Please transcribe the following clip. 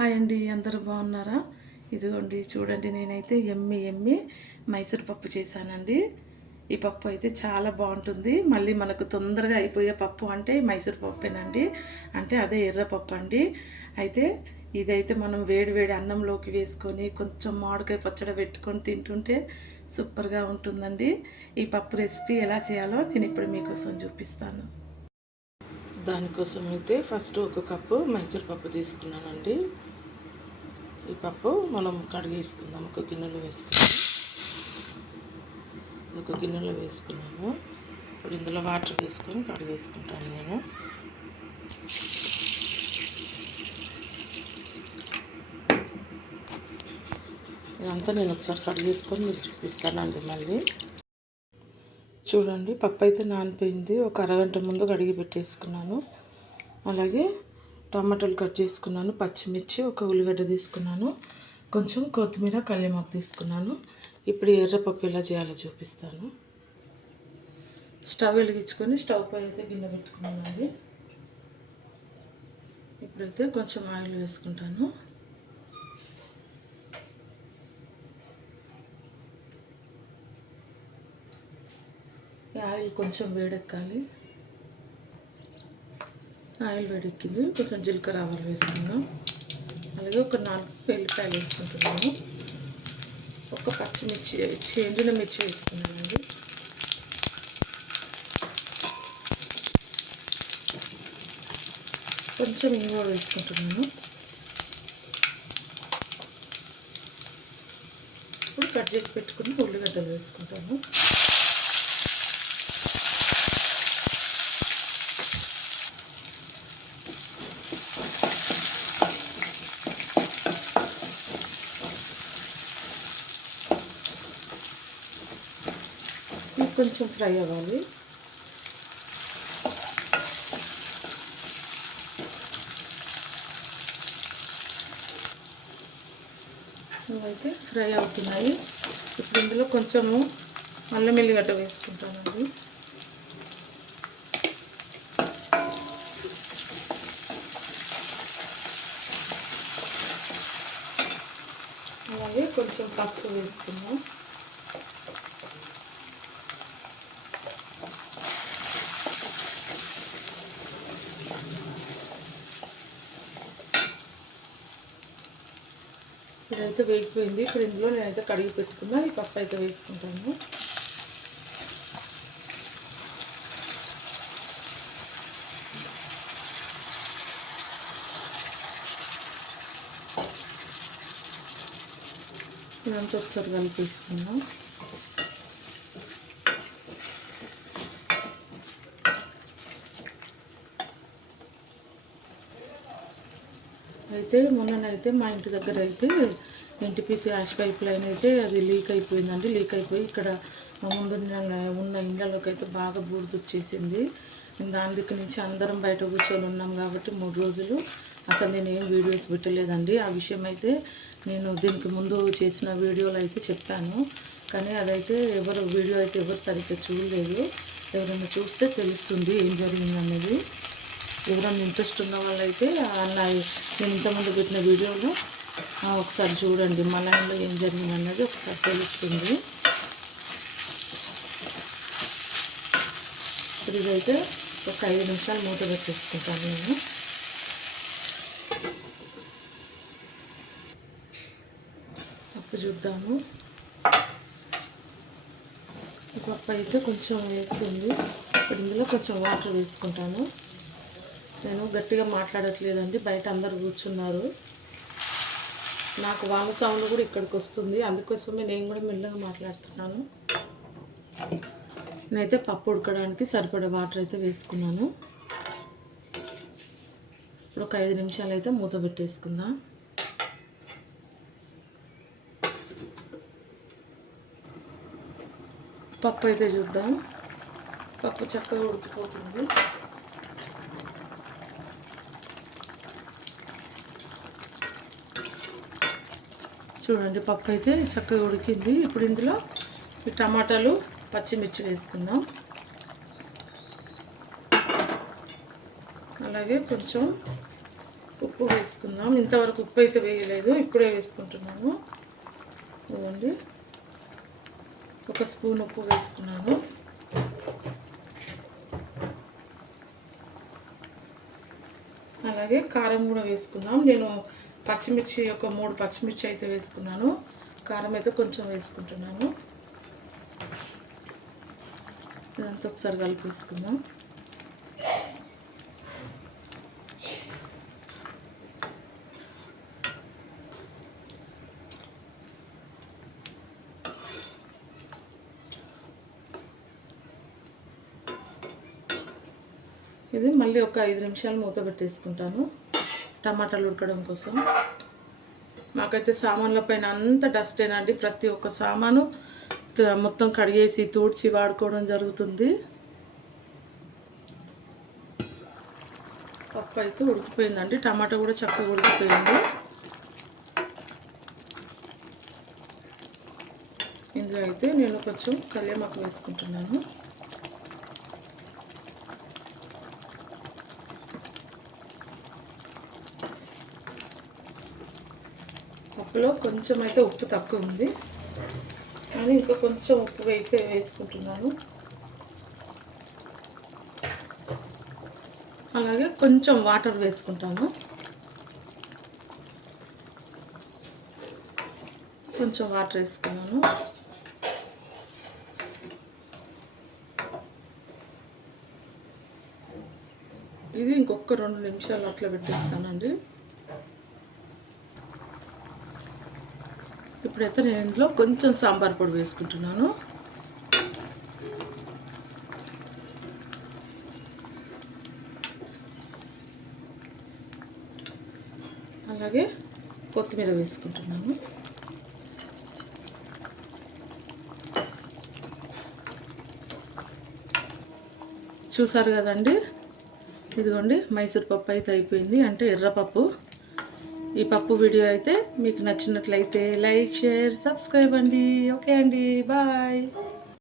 Hi అండి అందరూ బాగున్నారా? ఇదిగోండి చూడండి నేనైతే ఎమ్మి ఎమ్మి మైసూర్ పప్పు చేశానండి. ఈ పప్పు అయితే చాలా బాగుంటుంది. మళ్ళీ మనకు తొందరగా అయిపోయే పప్పు అంటే మైసూర్ పప్పేనండి. అంటే అదే ఎర్ర పప్పు అండి. అయితే ఇదైతే మనం వేడి వేడి అన్నంలోకి వేసుకొని కొంచెం మామిడికాయ పచ్చడి పెట్టుకొని తింటుంటే సూపర్గా ఉంటుందండి. ఈ పప్పు రెసిపీ ఎలా చేయాలో నేను ఇప్పుడు మీకోసం చూపిస్తాను. దానికోసం అయితే ఫస్ట్ ఒక కప్పు మైసూర్ పప్పు తీసుకున్నానండి. ఈ పప్పు మనం కడిగేసుకుందాం ఒక గిన్నెలో వేసుకుందాం. ఒక గిన్నెలో వేసుకున్నాము ఇప్పుడు ఇందులో వాటర్ వేసుకొని కడిగేసుకుంటాను నేను. ఇదంతా నేను ఒకసారి కడిగేసుకొని మీకు చూపిస్తానండి మళ్ళీ. చూడండి పప్పు అయితే నానిపోయింది. ఒక అరగంట ముందు కడిగి పెట్టేసుకున్నాను. అలాగే టమాటాలు కట్ చేసుకున్నాను పచ్చిమిర్చి ఒక ఉల్లిగడ్డ తీసుకున్నాను కొంచెం కొత్తిమీర కల్లిమాకు తీసుకున్నాను. ఇప్పుడు ఎర్రపప్పు ఎలా చేయాలో చూపిస్తాను. స్టవ్ వెలిగించుకొని స్టవ్ పై అయితే గిన్నె పెట్టుకున్నాను. ఇప్పుడైతే కొంచెం ఆయిల్ వేసుకుంటాను ఈ ఆయిల్ కొంచెం వేడెక్కాలి. ఆయిల్ వేడెక్కింది. కొంచెం జీలకర్ర ఆవాలు వేసుకుందాం. అలాగే ఒక నాలుగు వెల్లిపాయలు వేసుకుంటున్నాను. ఒక పచ్చిమిర్చి ఎండిన మిర్చి వేసుకున్నానండి. కొంచెం ఇంగువ వేసుకుంటున్నాను. ఇప్పుడు కట్ చేసి పెట్టుకుని ఉల్లిగడ్డలు వేసుకుంటాను. కొంచెం ఫ్రై అవ్వాలి. ఇవైతే ఫ్రై అవుతున్నాయి. ఇప్పుడు ఇందులో కొంచెము అల్లం ఎల్లిగడ్డ వేసుకుంటానండి. అలాగే కొంచెం పసుపు వేసుకుందాం ఇదైతే వేగిపోయింది ఇప్పుడు ఇందులో నేనైతే కడిగి పెట్టుకున్నా ఈ పప్పు అయితే వేసుకుంటాను. ఇదంతా ఒకసారి కలిపేసుకుందాం అయితే మొన్ననైతే మా ఇంటి దగ్గర అయితే ఎన్టీపీసీ యాష్ పైప్ లైన్ అయితే అది లీక్ అయిపోయిందండి. లీక్ అయిపోయి ఇక్కడ ముందు ఉన్న ఇళ్ళలోకి అయితే బాగా బూడిద వచ్చేసింది. దాని దగ్గర నుంచి అందరం బయట కూర్చొని ఉన్నాం కాబట్టి మూడు రోజులు. అసలు నేను ఏం వీడియోస్ పెట్టలేదండి. ఆ విషయం అయితే నేను దీనికి ముందు చేసిన వీడియోలో అయితే చెప్పాను. కానీ అదైతే ఎవరు వీడియో అయితే ఎవరు సరిగ్గా చూడలేదు. ఎవరైనా చూస్తే తెలుస్తుంది ఏం జరిగింది అనేది ఎవరైనా ఇంట్రెస్ట్ ఉన్న వాళ్ళైతే నా నేను ఇంతకుముందు పెట్టిన వీడియోలో ఒకసారి చూడండి. మా లైన్లో ఏం జరిగిందన్నది ఒకసారి తెలుస్తుంది. ఇదైతే ఒక ఐదు నిమిషాలు మూత పెట్టేసుకుంటాను నేను పప్పు చూద్దాము. ఈ పప్పు అయితే కొంచెం వేస్తుంది ఇప్పుడు ఇందులో కొంచెం వాటర్ వేసుకుంటాను. నేను గట్టిగా మాట్లాడట్లేదండి బయట అందరు కూర్చున్నారు. నాకు వాళ్ళ సౌండ్ కూడా ఇక్కడికి వస్తుంది. అందుకోసమే నేను కూడా మెల్లగా మాట్లాడుతున్నాను. నేనైతే పప్పు ఉడకడానికి సరిపడే వాటర్ అయితే వేసుకున్నాను. ఇప్పుడు ఒక ఐదు నిమిషాలు అయితే మూత పెట్టేసుకుందాం. పప్పు అయితే చూద్దాం. పప్పు చక్కగా ఉడికిపోతుంది. చూడండి పప్పు అయితే చక్కగా ఉడికింది. ఇప్పుడు ఇందులో ఈ టమాటాలు పచ్చిమిర్చి వేసుకుందాం. అలాగే కొంచెం ఉప్పు వేసుకుందాం. ఇంతవరకు ఉప్పు అయితే వేయలేదు ఇప్పుడే వేసుకుంటున్నాము ఇవ్వండి. ఒక స్పూన్ ఉప్పు వేసుకున్నాను. అలాగే కారం కూడా వేసుకున్నాం. నేను పచ్చిమిర్చి ఒక మూడు పచ్చిమిర్చి అయితే వేసుకున్నాను. కారం అయితే కొంచెం వేసుకుంటున్నాను. ఇదంతా ఒకసారి కలిపి వేసుకుందాం ఇది మళ్ళీ ఒక ఐదు నిమిషాలు మూత పెట్టేసుకుంటాను. టమాటాలు ఉడకడం కోసం. మాకైతే సామాన్ల పైన అంత డస్ట్ అండి ప్రతి ఒక్క సామాను మొత్తం కడిగేసి తూడ్చి వాడుకోవడం జరుగుతుంది. పప్పు అయితే ఉడికిపోయిందండి. టమాటా కూడా చక్కగా ఉడికిపోయింది. ఇందులో అయితే నేను కొంచెం కరివేమాకు వేసుకుంటున్నాను. పప్పులో కొంచెం అయితే ఉప్పు తక్కువ ఉంది కానీ ఇంకా కొంచెం ఉప్పు అయితే వేసుకుంటున్నాను. అలాగే కొంచెం వాటర్ వేసుకుంటాను. కొంచెం వాటర్ వేసుకున్నాను. ఇది ఇంకొక రెండు నిమిషాలు అట్లా పెట్టేస్తానండి. ఇప్పుడైతే నేను ఇందులో కొంచెం సాంబార్ పొడి వేసుకుంటున్నాను. అలాగే కొత్తిమీర వేసుకుంటున్నాను. చూసారు కదండి? ఇదిగోండి మైసూర్ పప్పు అయితే అయిపోయింది. అంటే ఎర్రపప్పు. ఈ పప్పు వీడియో అయితే మీకు నచ్చినట్లయితే లైక్ షేర్ సబ్స్క్రైబ్ అండి. ఓకే అండి. బాయ్.